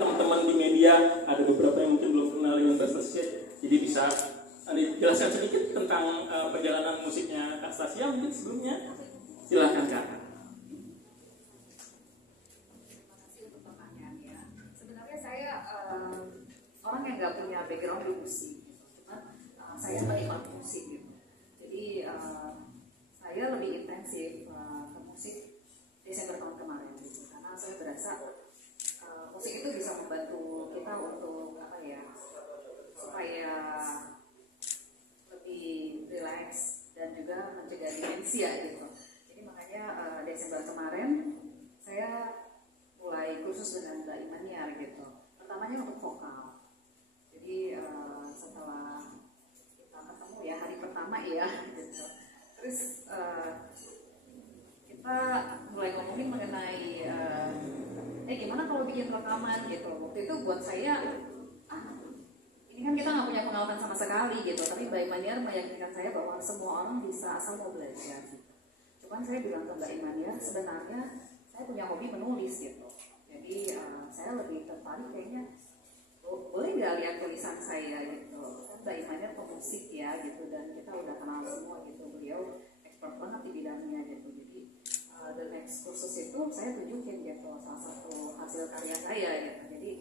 teman-teman di media ada beberapa yang mungkin belum kenal Investasi, jadi bisa dijelaskan sedikit tentang perjalanan musiknya Kak Stasia mungkin sebelumnya. Silahkan Kak. Terima kasih untuk pertanyaannya. Sebenarnya saya orang yang nggak punya background di musik, cuma saya menikmati musik gitu. Jadi saya lebih intensif ke musik Desember tahun kemarin gitu, karena saya berasa musik itu bisa membantu kita untuk apa ya, supaya lebih relax dan juga mencegah demensia gitu. Jadi makanya Desember kemarin saya mulai kursus dengan Mbak Imaniar gitu. Pertamanya untuk vokal. Jadi setelah kita ketemu ya hari pertama ya gitu. Terus kita mulai ngomongin mengenai gimana kalau bikin rekaman gitu. Waktu itu buat saya ini kan kita nggak punya pengalaman sama sekali gitu, tapi Mbak Imaniar meyakinkan saya bahwa semua orang bisa asal mau belajar gitu. Cuman saya bilang ke Mbak Imaniar, sebenarnya saya punya hobi menulis gitu. Jadi saya lebih tertarik kayaknya boleh nggak lihat tulisan saya gitu. Kan Mbak Imaniar pemusik ya gitu, dan kita udah kenal semua gitu. Beliau expert banget di bidangnya gitu. Jadi the next kursus itu saya tunjukin gitu salah satu hasil karya saya gitu. Jadi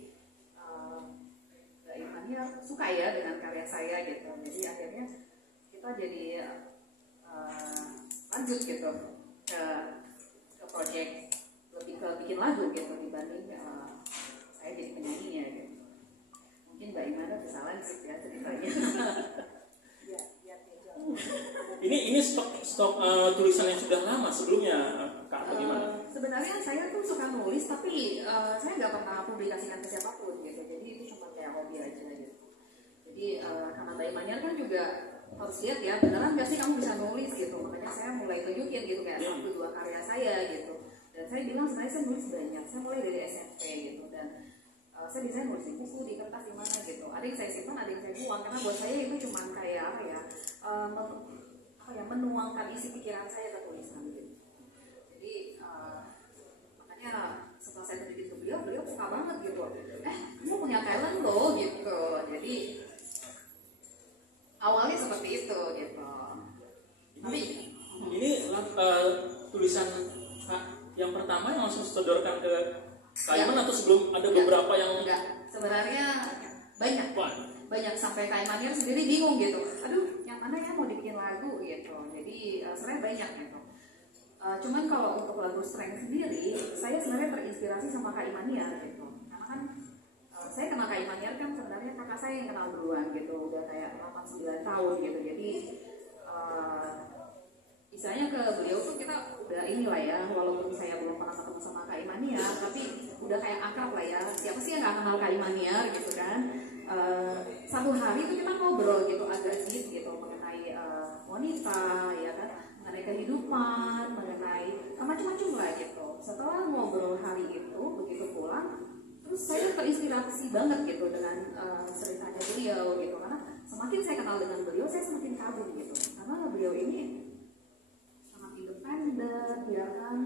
Mbak Imaniar suka ya dengan karya saya gitu. Jadi akhirnya kita jadi lanjut gitu ke project lebih ke bikin lagu gitu dibanding saya jadi penyanyinya gitu. Mungkin Mbak Imaniar bisa lanjut ya ceritanya. Ini stok tulisan yang sudah lama sebelumnya Kak, bagaimana? Sebenarnya saya tuh suka nulis, tapi saya nggak pernah publikasikan ke siapapun gitu. Jadi itu cuma kayak hobi aja gitu. Jadi karena Mbak Imaniar kan juga harus lihat ya, beneran nggak sih kamu bisa nulis gitu. Makanya saya mulai tunjukin gitu kayak 1-2 karya saya gitu. Dan saya bilang sebenarnya saya nulis banyak. Saya mulai dari SMP gitu, dan saya bisa nulis di buku, di kertas, di mana gitu. Ada yang saya simpan, ada yang saya buang, karena buat saya itu cuma kayak apa ya, menuangkan isi pikiran saya ke tulisan gitu. Jadi makanya setelah saya tunjukin ke beliau suka banget gitu. Kamu punya talent loh gitu. Jadi awalnya seperti itu gitu. Tapi ini tulisan yang pertama yang langsung disodorkan ke Kaiman atau sebelum ada beberapa yang enggak, sebenarnya banyak sampai Kaimannya sendiri bingung gitu. Aduh, yang mana ya mau dibikin lagu gitu. Jadi sebenarnya banyak gitu. Cuman kalau untuk lagu Strength sendiri, saya sebenarnya terinspirasi sama Kak Imaniar gitu. Karena kan saya kenal Kak Imaniar kan sebenarnya kakak saya yang kenal duluan gitu, udah kayak 8-9 tahun gitu. Jadi misalnya ke beliau tuh kita udah inilah ya, walaupun saya belum pernah ketemu sama Kak Imaniar, tapi udah kayak akrab lah ya. Siapa sih yang gak kenal Kak Imaniar gitu kan. Satu hari tuh kita ngobrol gitu agak deep gitu mengenai wanita ya kan, mengenai kehidupan, mengenai macam-macam lah gitu. Setelah ngobrol hari itu, begitu pulang, terus saya terinspirasi banget gitu dengan ceritanya beliau gitu. Karena semakin saya kenal dengan beliau, saya semakin kagum gitu. Karena beliau ini sangat independen, ya kan.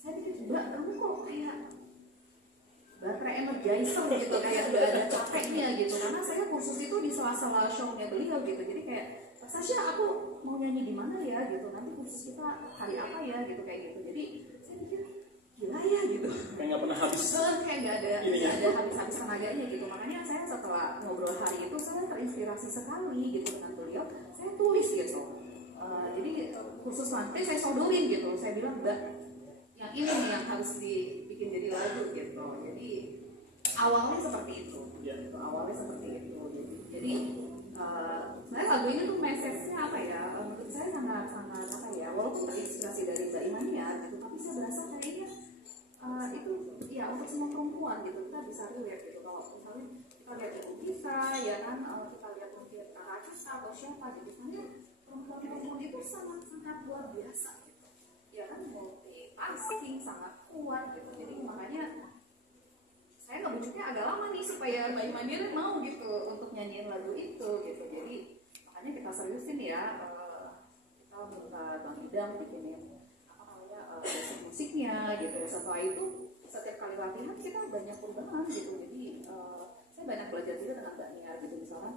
Saya pikir juga kamu kok kayak baterai energizer gitu, kayak gak ada capeknya gitu. Karena saya kursus itu di sela-sela show-nya beliau gitu. Jadi kayak, Sasha aku mau nyanyi di mana ya gitu, nanti kursus kita hari apa ya gitu kayak gitu. Jadi saya pikir gila ya gitu. Kayak nggak pernah habis. Kayak nggak ada habis tenaganya gitu. Makanya saya setelah ngobrol hari itu saya terinspirasi sekali gitu dengan beliau. Saya tulis gitu. Jadi kursus lantai saya sodorin gitu. Saya bilang Mbak, yang ini nih yang harus dibikin jadi lagu gitu. Jadi awalnya seperti itu. Gitu. Awalnya seperti itu. Jadi sebenarnya lagu ini tuh message-nya apa ya? Menurut saya sangat apa ya? Walaupun terinspirasi dari Mbak Imaniar gitu, tapi saya berasa kayaknya itu ya untuk semua perempuan gitu, kita bisa relate gitu. Kalau misalnya kita lihat Ibu Bisa ya kan, kita lihat mungkin Kak Cisa atau siapa gitu, sebenarnya perempuan itu sangat luar biasa gitu ya kan, multitasking, sangat kuat gitu. Jadi makanya saya ngebujuknya agak lama nih supaya Mbak Imaniar mau gitu untuk nyanyiin lagu itu gitu. Jadi makanya kita seriusin ya, kita minta Bang Idam bikinin basic musiknya gitu. Setelah itu setiap kali latihan kita banyak perubahan gitu. Jadi saya banyak belajar juga dengan Mbak Nia gitu, misalnya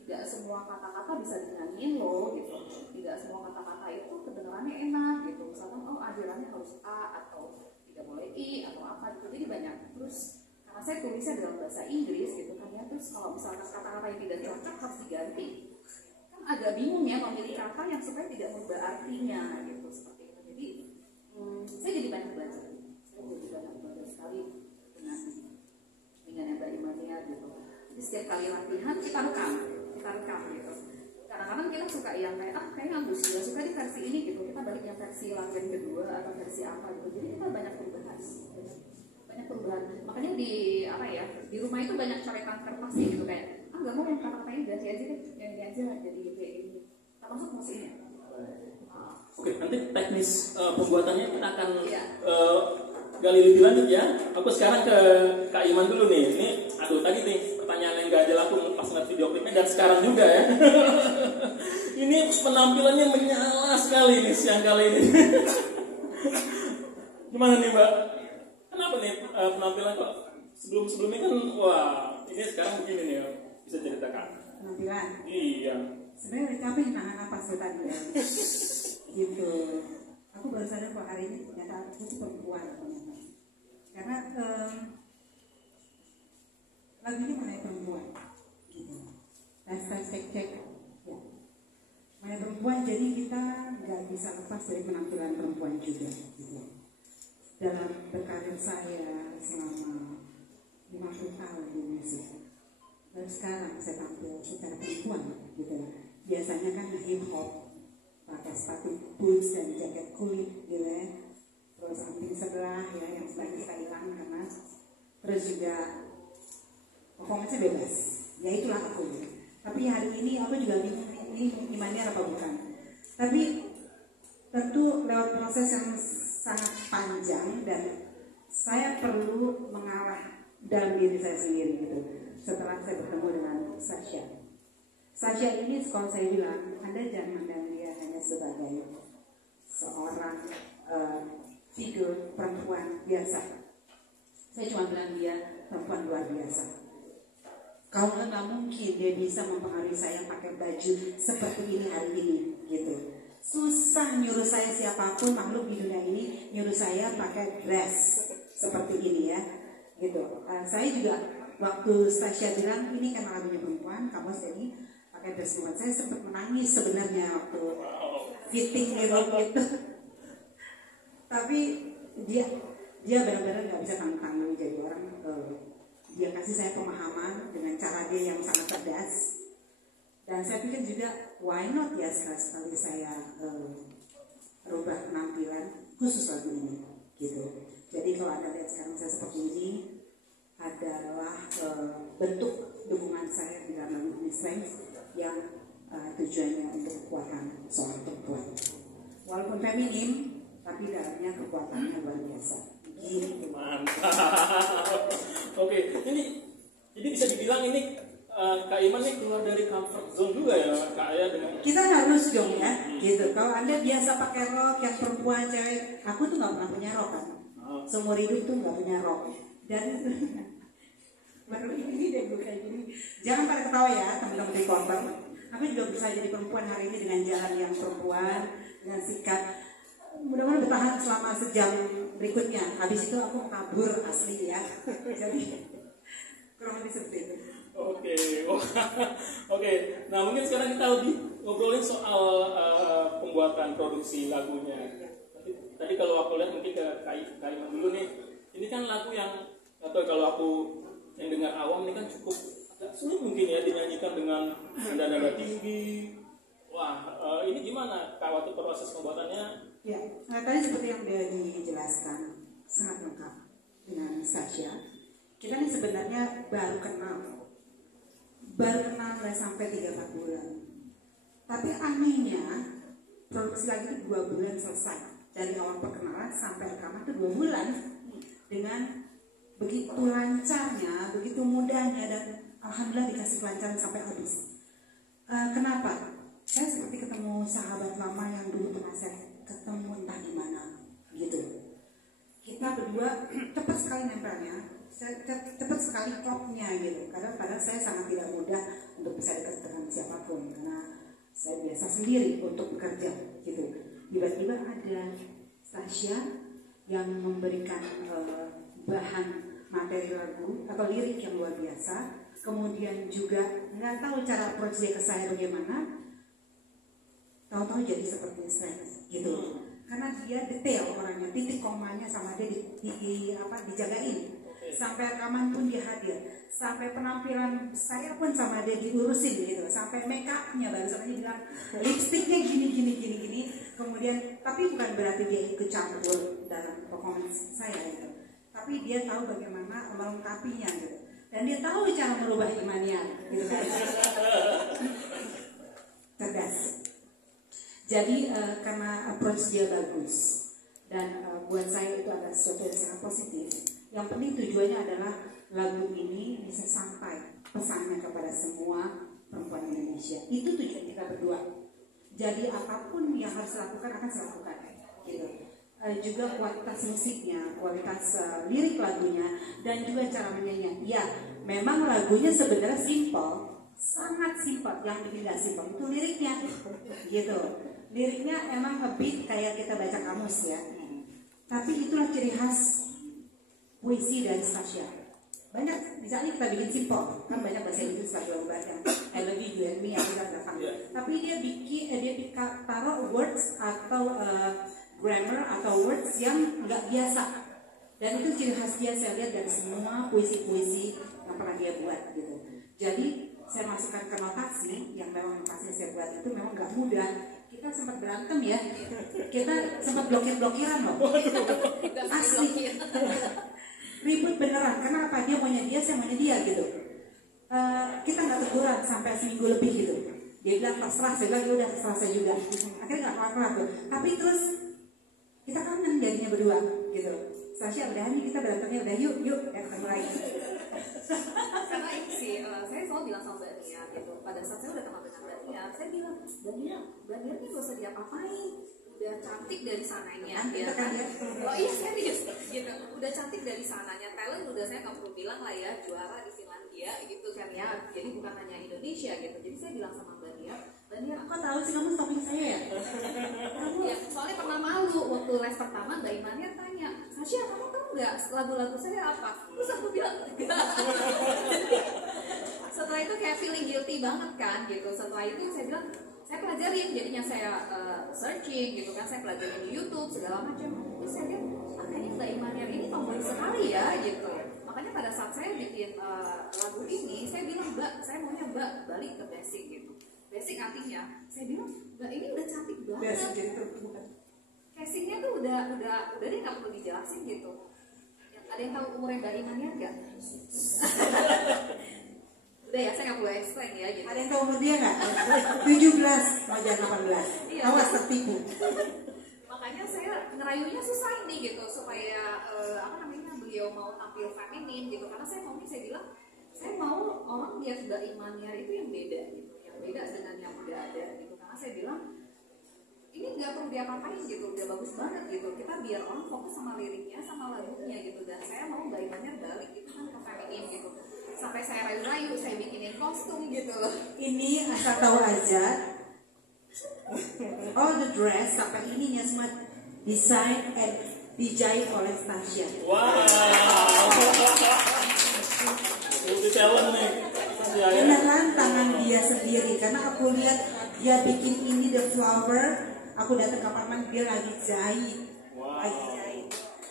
tidak semua kata-kata bisa dinyanyiin loh gitu, tidak semua kata-kata itu kedengarannya enak gitu, misalkan ajarannya harus A atau tidak boleh I atau apa gitu. Jadi banyak. Terus karena saya tulisnya dalam bahasa Inggris gitu kan ya, terus kalau misalkan kata-kata yang tidak cocok harus diganti, kan agak bingung ya memilih kata yang supaya tidak merubah artinya gitu, seperti itu. Jadi saya jadi banyak belajar, sekali dengan yang Mbak Imania gitu. Jadi setiap kali latihan kita rekam gitu. Kadang-kadang kita suka yang kayak kayaknya Agus juga suka di versi ini gitu, kita balik yang versi lagu yang kedua atau versi apa gitu. Jadi kita banyak perubahan. Makanya di rumah itu banyak coretan kertas gitu, kayak nggak mau yang kata-kata ini ganti aja deh, yang ini aja jadi kayak gini. Termasuk musiknya. Oke, nanti teknis pembuatannya kita akan gali lebih lanjut ya. Aku sekarang ke Kak Iman dulu nih. Ini tadi nih pertanyaan yang gak jelas aku pas ngeliat video klipnya dan sekarang juga ya. Ini penampilannya menyala sekali nih siang kali ini. Gimana nih Mbak? Kenapa nih penampilan kok sebelumnya kan ini sekarang begini nih, bisa ceritakan? Penampilan? Iya. Sebenarnya recapin nahan napas ya tadi ya. Gitu. Aku baru sadar kok hari ini ternyata aku tuh perempuan ternyata. Karena lagu ini mengenai perempuan. Gitu. Lifestyle cek. Ya. Mengenai perempuan, jadi kita nggak bisa lepas dari penampilan perempuan juga. Gitu. Dalam berkarir saya selama 50 tahun di musik, dan sekarang saya tampil secara perempuan gitu. Biasanya kan hip hop pakai sepatu boots dan jaket kulit gitu ya, terus samping sebelah ya yang sedang kita hilang karena terus juga performance bebas, ya itulah aku. Tapi hari ini aku juga bingung ini imannya apa bukan. Tapi tentu lewat proses yang sangat panjang dan saya perlu mengalah dalam diri saya sendiri gitu. Setelah saya bertemu dengan Sasha ini kalau saya bilang, Anda jangan mandang dia hanya sebagai seorang figur perempuan biasa. Saya cuma bilang dia perempuan luar biasa. Kalau nggak mungkin dia bisa mempengaruhi saya pakai baju seperti ini hari ini, gitu. Susah nyuruh saya siapapun makhluk di dunia ini nyuruh saya pakai dress seperti ini ya, gitu. Saya juga waktu Sasha bilang ini kan lagunya perempuan, kamu jadi pakai dress buat saya sempat menangis sebenarnya waktu fitting gitu. Tapi dia benar-benar nggak bisa tanggung jadi orang. Dia kasih saya pemahaman dengan cara dia yang sangat cerdas. Dan saya pikir juga why not ya sekali saya rubah penampilan khusus lagu ini gitu. Jadi kalau Anda lihat sekarang saya seperti ini adalah bentuk dukungan saya di dalam lagu ini yang tujuannya untuk kekuatan seorang perempuan. Walaupun feminim, tapi dalamnya kekuatannya luar biasa. Gitu. Mantap. Oke, ini jadi bisa dibilang ini Kak Iman ini keluar dari comfort zone juga ya Kak Aya dengan. Kita harus dong ya, gitu. Kalau Anda biasa pakai rok yang perempuan cewek, aku tuh nggak pernah punya rok kan. Seumur hidup tuh nggak punya rok. Dan baru ini deh gue kayak gini. Jangan pada ketawa ya teman-teman di korban. Aku juga berusaha jadi perempuan hari ini dengan jalan yang perempuan, dengan sikap. Mudah-mudahan bertahan selama sejam berikutnya. Habis itu aku kabur asli ya. Jadi kurang lebih seperti itu. Oke. Nah mungkin sekarang kita lebih ngobrolin soal pembuatan produksi lagunya. Tadi kalau aku lihat mungkin ke Kak Iman dulu nih. Ini kan lagu yang atau kalau aku yang dengar awam ini kan cukup agak sulit mungkin ya dinyanyikan dengan nada-nada tinggi. Wah, ini gimana Kak waktu proses pembuatannya? Ya, tadi seperti yang dia dijelaskan sangat lengkap dengan Sasha. Kita ini sebenarnya baru kenal nggak sampai 3-4 bulan. Tapi anehnya produksi lagi itu 2 bulan selesai. Dari awal perkenalan sampai rekaman itu 2 bulan dengan begitu lancarnya, begitu mudahnya dan alhamdulillah dikasih kelancaran sampai habis. Kenapa? Saya seperti ketemu sahabat lama yang dulu pernah saya ketemu entah di mana gitu. kita berdua cepat sekali nempelnya, cepat sekali klopnya gitu. Kadang-kadang saya sangat tidak mudah untuk bisa dekat dengan siapapun karena saya biasa sendiri untuk bekerja gitu. Tiba-tiba ada Stasya yang memberikan bahan materi lagu atau lirik yang luar biasa. Kemudian juga nggak tahu cara approach dia ke saya bagaimana, tahu-tahu jadi seperti saya gitu. Karena dia detail orangnya, titik komanya sama dia dijagain. Sampai rekaman pun dia hadir, sampai penampilan saya pun sama dia diurusin gitu, sampai make upnya baru sama dia bilang lipstiknya gini. Kemudian tapi bukan berarti dia ikut campur dalam performance saya gitu, tapi dia tahu bagaimana melengkapinya gitu, dan dia tahu cara merubah imannya gitu kan. Cerdas. Jadi karena approach dia bagus dan buat saya itu adalah sesuatu yang sangat positif. Yang penting tujuannya adalah lagu ini bisa sampai pesannya kepada semua perempuan Indonesia. Itu tujuan kita berdua. Jadi apapun yang harus dilakukan akan saya lakukan. Gitu. Juga kualitas musiknya, kualitas lirik lagunya, dan juga cara menyanyinya. Ya, memang lagunya sebenarnya simple, sangat simple. Yang bikin gak simple itu liriknya, gitu. Liriknya emang ngebeat kayak kita baca kamus ya. Tapi itulah ciri khas puisi dari Stasya. Banyak, misalnya kita bikin simple, kan banyak bahasa Inggris kalau baca I love you and me yang kita gampang. Tapi dia taruh words atau grammar atau words yang nggak biasa. Dan itu ciri khas dia, saya lihat dari semua puisi-puisi yang pernah dia buat gitu. Jadi saya masukkan ke notasi yang memang notasi saya buat itu memang nggak mudah. Kita sempat berantem ya, kita sempat blokir-blokiran loh, asli. Ribut beneran, karena apa? Dia maunya dia, saya maunya dia gitu. Kita nggak teguran sampai seminggu lebih gitu. Dia bilang terserah, saya bilang yaudah terserah saya juga. Akhirnya nggak kelar-kelar tuh. Tapi terus kita kangen jadinya berdua gitu. Stasya udah nih kita berantemnya udah yuk ketemu lagi. Karena itu sih, saya selalu bilang sama Mbak Nia gitu. Pada saat saya udah kenal dengan Mbak Nia, saya bilang Mbak Nia ini gak usah diapa-apain. Udah cantik dari sananya, ya kan? Oh iya serius, gitu. Udah cantik dari sananya, talent udah saya nggak perlu bilang lah ya, juara di Finlandia gitu kan ya. Jadi bukan hanya Indonesia gitu. Jadi saya bilang sama Mbak Nia, kok tahu sih kamu stalking saya ya? Kamu ya, soalnya pernah malu waktu les pertama Mbak Imania tanya, Stasya kamu tahu nggak lagu-lagu saya apa? Terus aku bilang enggak. Setelah itu kayak feeling guilty banget kan gitu. Setelah itu saya bilang saya pelajarin, jadinya saya searching gitu kan, saya pelajarin di YouTube segala macam. Terus saya lihat kayaknya Mbak Imania ini tomboy sekali ya gitu. Makanya pada saat saya bikin lagu ini, saya bilang Mbak, saya maunya Mbak balik ke basic gitu. Basic artinya, saya bilang Mbak ini udah cantik banget. Basic jadi bukan. Casingnya tuh udah dia nggak perlu dijelasin gitu. Ada yang tahu umurnya Mbak Imania nggak? Udah ya, saya nggak perlu explain ya gitu. Ada yang tahu umur dia nggak? 17, mau jadi 18. Iya. Awas tertipu. Makanya saya ngerayunya susah ini gitu supaya beliau mau tampil feminin gitu. Karena saya maunya, saya bilang saya mau orang lihat Mbak Imania itu yang beda gitu, yang beda dengan yang udah ada gitu. Karena saya bilang ini nggak perlu diapa-apain gitu, udah bagus banget gitu. Kita biar orang fokus sama liriknya, sama lagunya gitu. Dan saya mau Mbak Imania balik gitu kan ke feminin gitu. Sampai saya rayu-rayu, saya bikinin kostum gitu. Ini asal tahu aja, all the dress sampai ininya semua desain and dijahit oleh Stasya. Wow. Multi talent nih. Beneran tangan dia sendiri, karena aku lihat dia bikin ini the flower. Aku datang ke apartemen dia lagi jahit, lagi jahit,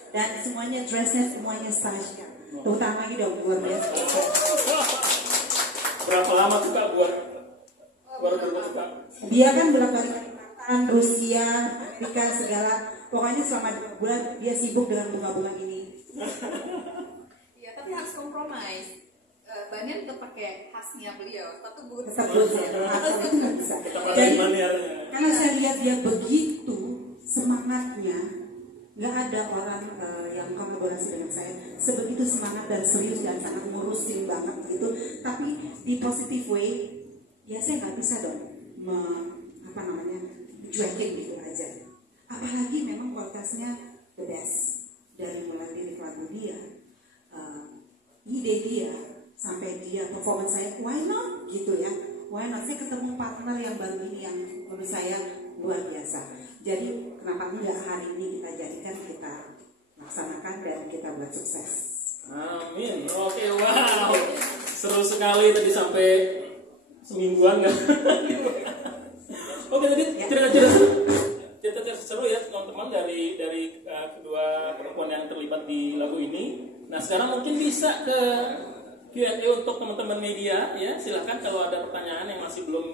dan semuanya dressnya semuanya Stasya. Terutama lagi dong luar biasa. Berapa lama tuh Kak buat berbuat Kak? Dia kan bolak-balik Kalimantan, Rusia, Afrika segala. Pokoknya selama 2 bulan dia sibuk dengan bunga-bunga ini. Iya, tapi harus kompromis. Banyak tetap pakai khasnya beliau, satu boots. Tetap boots ya, itu nggak bisa. Jadi karena saya lihat dia begitu semangatnya, nggak ada orang yang kolaborasi dengan saya sebegitu semangat dan serius dan sangat ngurusin banget gitu. Tapi di positive way, ya saya nggak bisa dong cuekin gitu aja. Apalagi memang kualitasnya the best dari mulai lirik lagu dia, ide dia, sampai dia performance saya, why not gitu ya, why not, saya ketemu partner yang baru ini yang menurut saya luar biasa. Jadi kenapa enggak hari ini kita jadikan, kita laksanakan dan kita buat sukses. Amin. Oke, wow, seru sekali tadi sampai semingguan kan. Oke, tadi cerita seru ya teman-teman dari kedua perempuan yang terlibat di lagu ini. Nah, sekarang mungkin bisa ke Q&A untuk teman-teman media ya. Silahkan kalau ada pertanyaan yang masih belum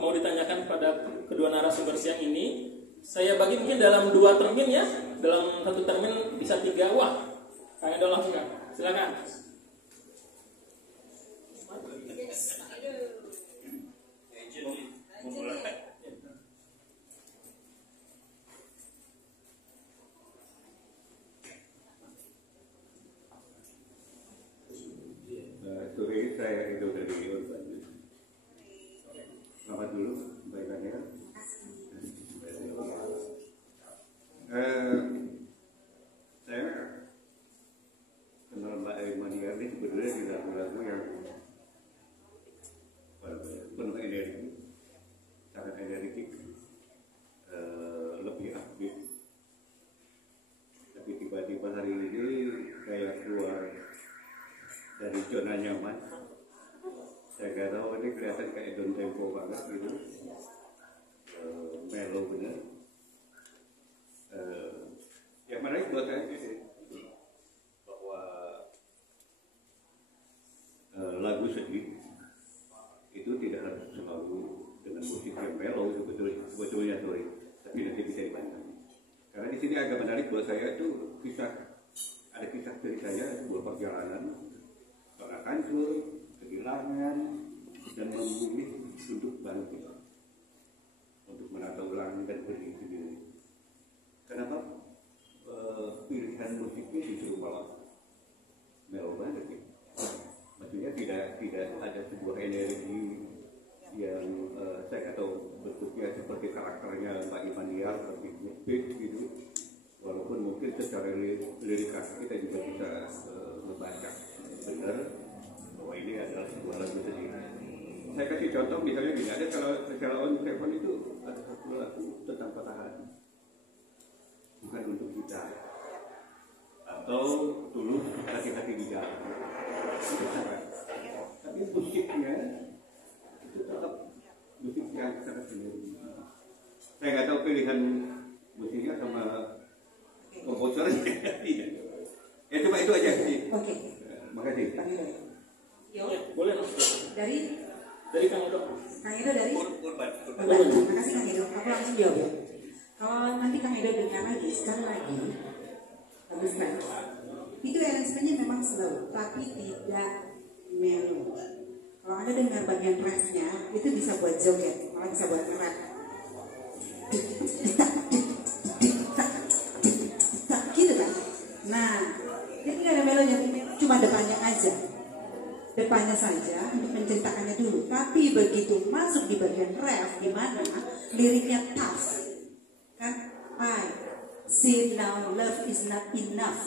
mau ditanyakan pada kedua narasumber siang ini. Saya bagi mungkin dalam 2 termin ya. Dalam 1 termin bisa 3. Wah, Kang Edo langsung kan. Silakan. Sore saya Edo dari Urban. Selamat dulu, baiknya. Saya kenal Mbak Mania ini sebetulnya di lagu-lagu yang penuh energi, sangat energik, lebih upbeat. Tapi tiba-tiba hari ini saya keluar dari zona nyaman. Saya nggak tahu, ini kelihatan kayak down tempo banget gitu, mellow bener. Yang menarik buat saya sih bahwa lagu sedih itu tidak harus selalu dengan musik yang mellow sebetulnya sorry, tapi nanti bisa dibantah. Karena di sini agak menarik buat saya itu ada kisah dari saya, sebuah perjalanan seorang hancur, kehilangan, dan memilih untuk bangkit, untuk menata ulang dan berdiri sendiri. Kenapa pilihan musiknya disuruh malah mellow banget ya? Maksudnya tidak ada sebuah energi yang saya nggak tahu bentuknya seperti karakternya Mbak Imania, seperti ngebeat gitu. Walaupun mungkin secara lirikas kita juga bisa membaca benar bahwa ini adalah sebuah lagu sedih. Saya kasih contoh misalnya gini, ada kalau on Seven itu ada satu lagu tentang patah hati, bukan untuk kita, atau tulus hati-hati di jalan, tapi musiknya itu tetap musik yang sangat sendiri. Saya nggak tahu pilihan musiknya sama komposernya tidak. Ya cuma itu aja sih. Oke. Makasih. Yo. Ya, boleh Mas. Dari Kang Edo. Kang Edo dari Urban. Terima kasih Kang Edo. Aku langsung jawab ya. Kalau nanti Kang Edo dengar lagi, sekali lagi, bagus banget. Itu arrangementnya memang slow, tapi tidak mellow. Kalau Anda dengar bagian refnya, itu bisa buat joget, malah bisa buat nge-rap. Gitu kan? Nah, ini nggak ada melonya, cuma depannya aja. Depannya saja untuk menciptakannya dulu. Tapi begitu masuk di bagian ref, di mana liriknya tough, kan? I see now love is not enough.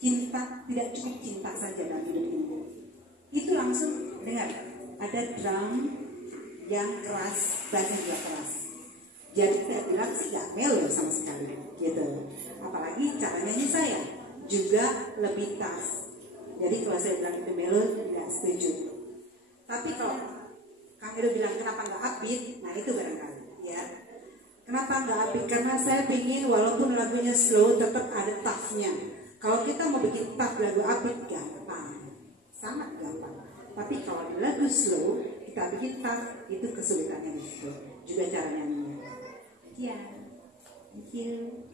Cinta tidak cukup cinta saja dalam hidup ini. Itu langsung dengar ada drum yang keras, bassnya juga keras. Jadi saya bilang tidak melo sama sekali, gitu. Apalagi cara nyanyi saya juga lebih tough. Jadi kalau saya bilang itu melo, tidak setuju. Tapi kalau Kang Edo bilang kenapa nggak upbeat, nah itu barangkali, ya. Kenapa nggak upbeat? Karena saya ingin walaupun lagunya slow, tetap ada toughnya. Kalau kita mau bikin tough lagu upbeat, gampang, sangat gampang. Tapi kalau di lagu slow, kita bikin tough, itu kesulitannya itu. Juga cara nyanyinya. Ya, thank you.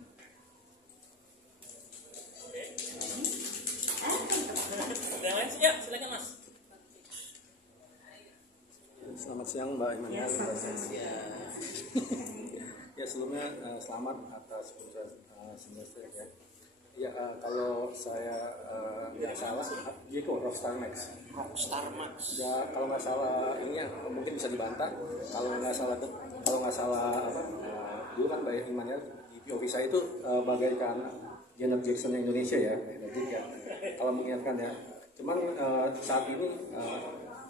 Yang lain siap, silakan Mas. Selamat siang Mbak Imania. Ya, selamat siang. Ya sebelumnya selamat atas semester ya. Ya kalau saya nggak salah, itu Rockstar Max. Ya kalau nggak salah ini ya mungkin bisa dibantah. Kalau nggak salah dulu kan Mbak Imania di POV saya itu bagaikan Janet Jackson Indonesia ya, energi ya. Kalau mengingatkan ya. Cuman saat ini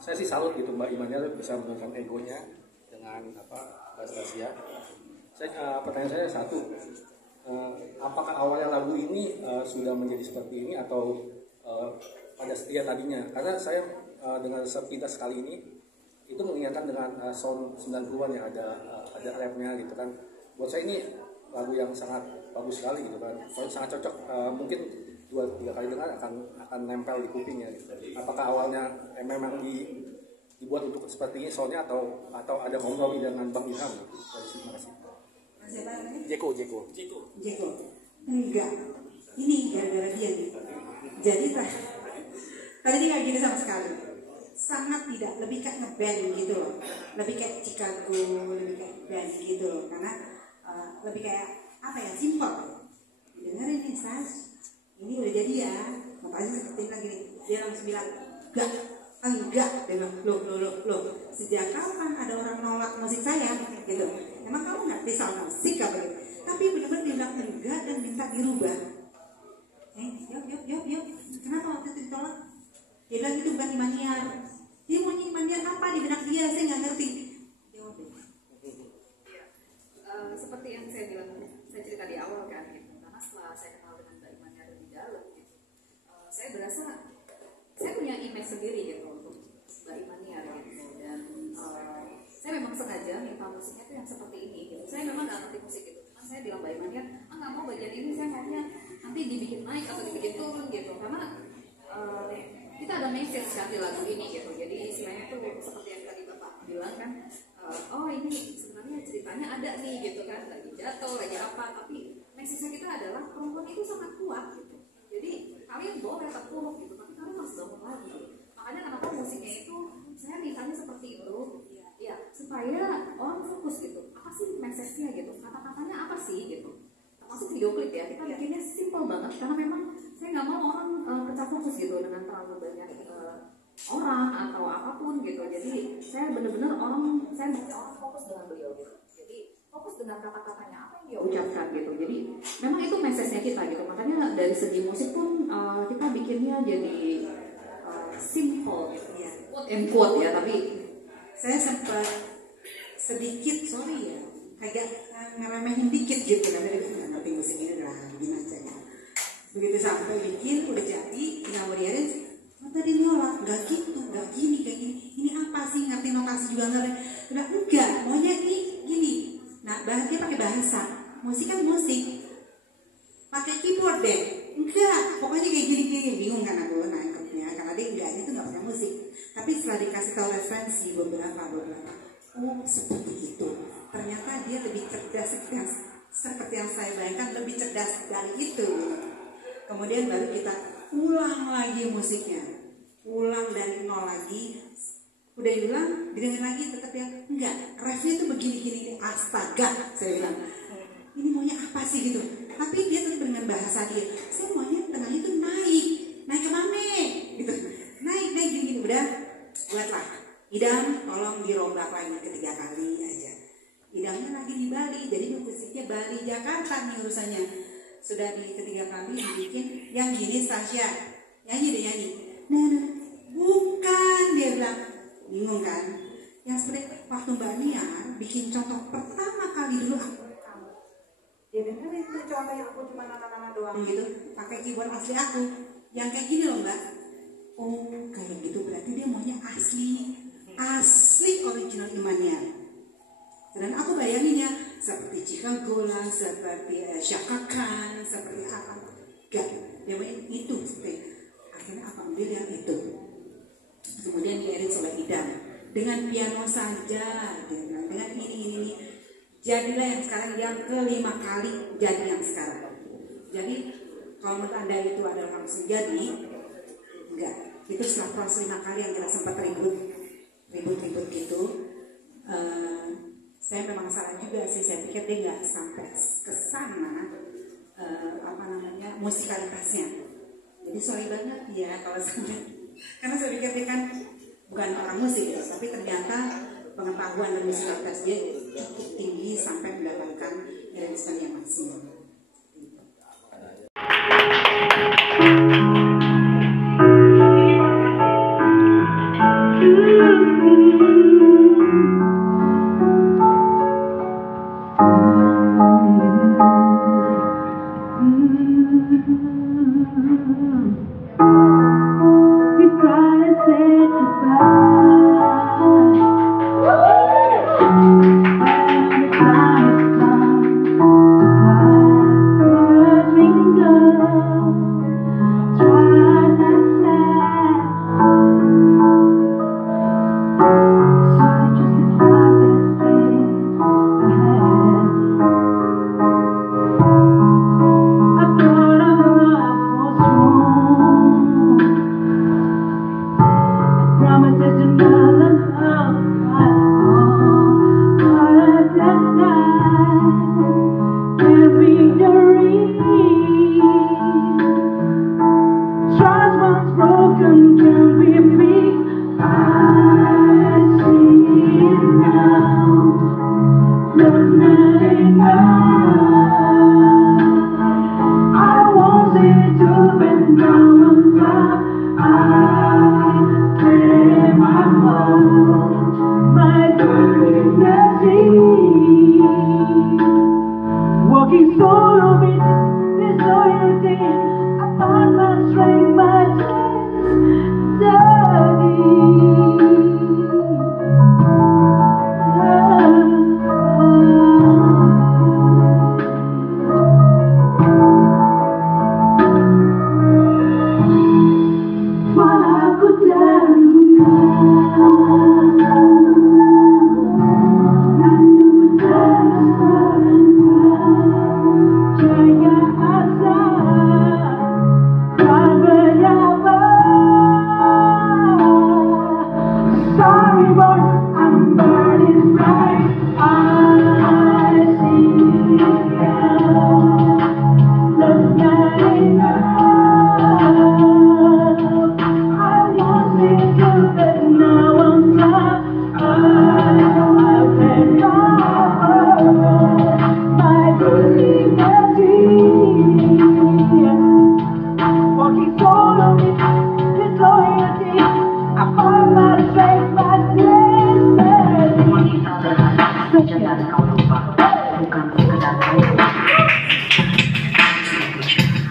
saya sih salut gitu Mbak Imania bisa menurunkan egonya dengan Anastasia. Pertanyaan saya satu, apakah awalnya lagu ini sudah menjadi seperti ini atau pada setia tadinya? Karena saya dengan sepintas kali ini itu mengingatkan dengan sound 90-an yang ada rapnya gitu kan. Buat saya ini lagu yang sangat bagus sekali gitu kan. Sangat cocok, mungkin 2-3 kali dengar akan nempel di kupingnya gitu. Apakah awalnya memang dibuat untuk seperti ini soalnya atau ada kompromi dengan Bang Ilham? Terima kasih. Siapa namanya? Jeko. Enggak. Ini gara-gara dia nih. Jadi tadi dia nggak gini sama sekali. Sangat tidak, lebih kayak ngeband gitu loh. Lebih kayak Chicago, lebih kayak band gitu loh. Karena lebih kayak apa ya, simpel. Dengerin nih Sas, ini udah jadi ya. Makanya seperti lagi nih. Dia langsung bilang enggak. Dia bilang loh. Sejak kapan ada orang nolak musik saya gitu? Emang kamu nggak bisa musik apa gitu? Tapi benar-benar dia bilang enggak dan minta dirubah. Yuk. Kenapa waktu itu ditolak? Dia bilang itu bukan Imaniar. Dia mau Imaniar apa di benak dia? Saya nggak ngerti. Jawab deh. Seperti yang saya bilang, saya cerita di awal kan, gitu. Karena setelah saya kenal dengan Mbak Imaniar lebih dalam, gitu, saya berasa saya punya image sendiri gitu untuk Mbak Imaniar gitu. Dan saya memang sengaja minta musiknya tuh yang seperti ini gitu. Saya memang nggak ngerti musik gitu, cuman saya bilang Mbak Imaniar, nggak mau bagian ini, saya maunya nanti dibikin naik atau dibikin turun gitu, karena kita ada message kan di lagu ini gitu. Jadi istilahnya tuh seperti yang tadi Bapak bilang kan, oh ini sebenarnya ceritanya ada nih gitu kan, lagi jatuh, lagi apa, tapi message kita adalah perempuan itu sangat kuat gitu. Jadi kalian boleh terpuruk gitu, tapi kalian harus bangun lagi. Makanya kenapa musiknya itu saya mintanya seperti itu, ya supaya orang fokus gitu. Apa sih message-nya gitu? Kata-katanya apa sih gitu? Termasuk video klip ya, kita bikinnya simple banget karena memang saya nggak mau orang pecah fokus gitu dengan terlalu banyak orang atau apapun gitu. Jadi saya benar-benar saya mau orang fokus dengan beliau gitu. Jadi fokus dengan kata-katanya apa yang dia ucapkan gitu. Jadi memang itu message-nya kita gitu. Makanya dari segi musik pun kita bikinnya jadi simple gitu ya, quote and quote ya. Tapi Saya sempat sedikit ya, agak ngeremehin dikit gitu kan, dari nggak ngerti musik ini udah gimana aja ya. Begitu sampai bikin udah jadi, tinggal beriarin, tadi nolak, nggak gitu, nggak gini kayak gini. Ini apa sih, ngerti notasi juga ngerti? Udah enggak, maunya ini gini. Nah dia pakai bahasa, musik kan musik, pakai keyboard deh. Enggak, pokoknya kayak gini bingung kan aku nangkepnya, karena dia enggaknya tuh nggak punya musik. Tapi setelah dikasih tahu referensi beberapa, oh seperti itu. Ternyata dia lebih cerdas seperti yang saya bayangkan, lebih cerdas dari itu. Kemudian baru kita ulang lagi musiknya, ulang dari nol lagi. Udah diulang, didengar lagi tetap ya enggak. Refnya itu begini-gini, astaga, saya bilang. Ini maunya apa sih gitu? Tapi dia tetap dengan bahasa dia. Saya maunya tengahnya itu naik kemana? Gitu. Naik gini udah buatlah. Idam tolong dirombak lagi ketiga kali aja. Idamnya lagi di Bali, jadi musiknya Bali Jakarta nih urusannya. Sudah di ketiga kali dibikin yang gini Stasya nyanyi. Nah, bukan, dia bilang bingung kan. Yang seperti waktu Mbak Nia bikin contoh pertama kali dulu dia dengar itu contoh yang aku cuma nana doang gitu, pakai keyboard asli aku yang kayak gini loh Mbak. Oh kayak gitu, berarti dia maunya asli original Imaniar. Dan aku bayanginnya seperti Chicago lah, seperti Chaka Khan, seperti apa, enggak, dia mau itu seperti. Akhirnya aku ambil yang itu, kemudian diedit oleh Idam dengan piano saja, dengan ini jadilah yang sekarang yang kelima kali jadi yang sekarang. Jadi kalau menurut Anda itu adalah langsung jadi, enggak, itu setelah proses 5 kali yang kita sempat ribut gitu. Saya memang salah juga sih, saya pikir dia nggak sampai ke sana musikalitasnya. Jadi sorry banget ya kalau sampai, karena saya pikir dia kan bukan orang musik ya, tapi ternyata pengetahuan dan musikalitas dia cukup tinggi sampai mendapatkan irisan yang maksimal. what's broken can be fixed. I see it now. There's nothing I want it to be now on top. I play my home, my dirty walking solo with disloyalty. I found my strength, my sorry, but I'm burning bright. I see now. There's not enough. I want it to be now on top. I've been my dignity. Walking solo with disloyalty. I find my strength, my destiny. Wanita berhati jangan kau lupa, bukan sekedar kau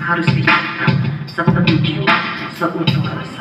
harus dijaga seperti jiwa seutuh rasa.